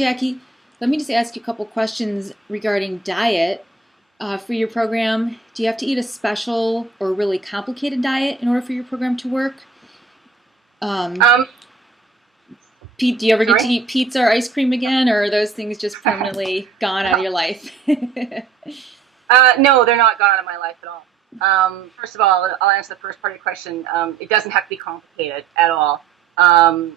Jackie, let me just ask you a couple questions regarding diet. For your program, do you have to eat a special or really complicated diet in order for your program to work? Um, Um, Pete, do you ever get to Sorry? eat pizza or ice cream again, or are those things just permanently gone out of your life? No, they're not gone out of my life at all. First of all, I'll answer the first part of your question. It doesn't have to be complicated at all. Um,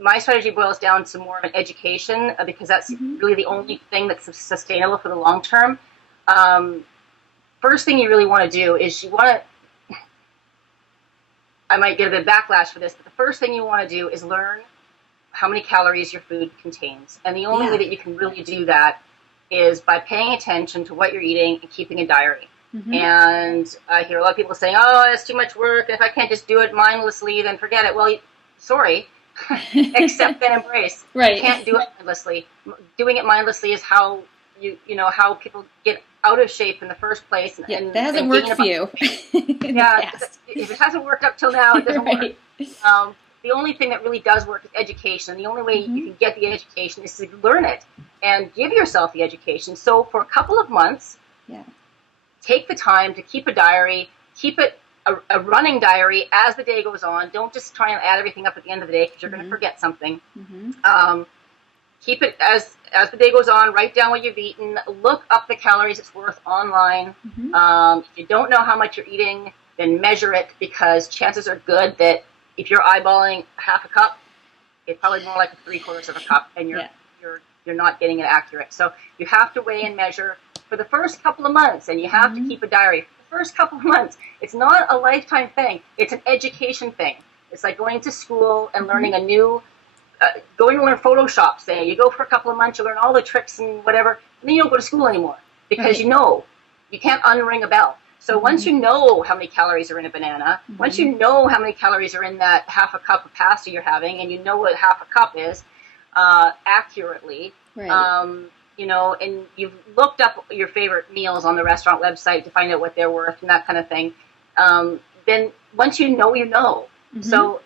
my strategy boils down to more of an education because that's Hmm. really the only thing that's sustainable for the long term. Um, First thing you really want to do is you want to, I might get a bit of backlash for this, but the first thing you want to do is learn how many calories your food contains. And the only way Yeah. that you can really do that is by paying attention to what you're eating and keeping a diary. Hmm. And I hear a lot of people saying, oh, that's too much work. And if I can't just do it mindlessly, then forget it. Well, sorry, accept and embrace. You Right. can't do it mindlessly. Doing it mindlessly is how how people get out of shape in the first place Yeah, that hasn't and worked gain a for bunch. you in the Yeah, past. if it hasn't worked up till now, it doesn't work. Right. The only thing that really does work is education. The only way you Hmm. can get the education is to learn it and give yourself the education. So for a couple of months, Yeah. take the time to keep a diary, keep it a running diary as the day goes on. Don't just try and add everything up at the end of the day because you're going to Hmm. forget something. Hmm. Um, Keep it as the day goes on. Write down what you've eaten. Look up the calories it's worth online. Hmm. If you don't know how much you're eating, then measure it because chances are good that if you're eyeballing half a cup, it's probably more like three-quarters of a cup, and Yeah. you're not getting it accurate. So you have to weigh and measure for the first couple of months, and you have to Hmm. keep a diary for the first couple of months. It's not a lifetime thing. It's an education thing. It's like going to school and Hmm. learning a new going to learn Photoshop, say. You go for a couple of months, you learn all the tricks and whatever, and then you don't go to school anymore because Right. you know you can't unring a bell. So once Hmm. you know how many calories are in a banana, once Hmm. you know how many calories are in that half a cup of pasta you're having, and you know what half a cup is accurately, Right. um, and you've looked up your favorite meals on the restaurant website to find out what they're worth and that kind of thing, then once you know, you know. Hmm. So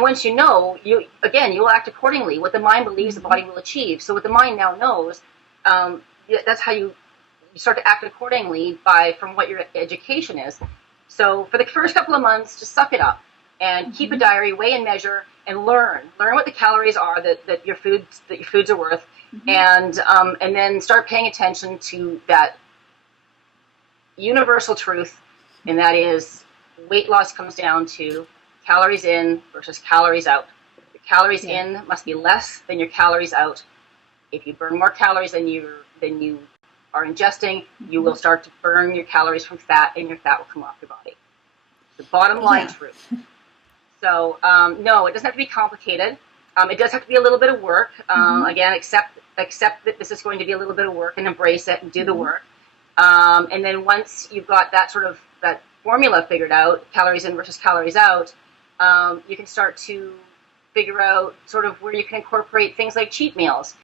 once you know, you'll act accordingly. What the mind believes, the Hmm. body will achieve. So what the mind now knows, that's how you start to act accordingly from what your education is. So for the first couple of months, just suck it up and keep a Hmm. diary, weigh and measure, and learn what the calories are that your foods are worth, Hmm. and then start paying attention to that universal truth, and that is weight loss comes down to calories in versus calories out. The calories Yeah. in must be less than your calories out. If you burn more calories than you are ingesting, you Hmm. will start to burn your calories from fat, and your fat will come off your body. The bottom line Yeah. truth. So no, it doesn't have to be complicated. It does have to be a little bit of work. Hmm. Again, accept that this is going to be a little bit of work and embrace it and do the Hmm. work. And then once you've got that formula figured out, calories in versus calories out, you can start to figure out sort of where you can incorporate things like cheat meals.